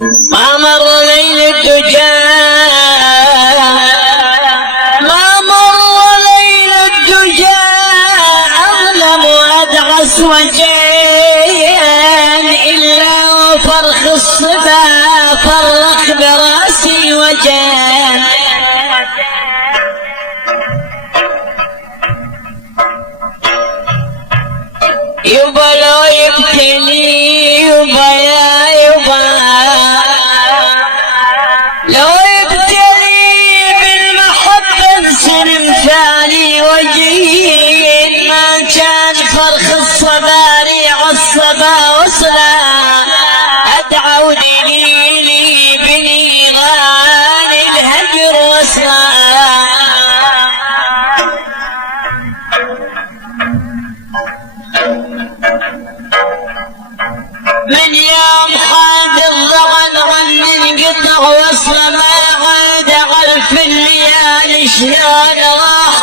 ما مر ليل الدجى، ما مر ليل الدجى أظلم وأدعس وجين إلا وفرخ الصبا فرخ براسي وجين. يبا لو يبتلي يبا يا يبا، لو يبتلي بالمحبة انسر مثالي وجين. ما كان فرخ الصباريع الصبا وصلا أدعوني لي بنيران الهجر وصلا. من يوم حاد الضغن غن انقطع وصل ما عاد غرف الليالي شلون راح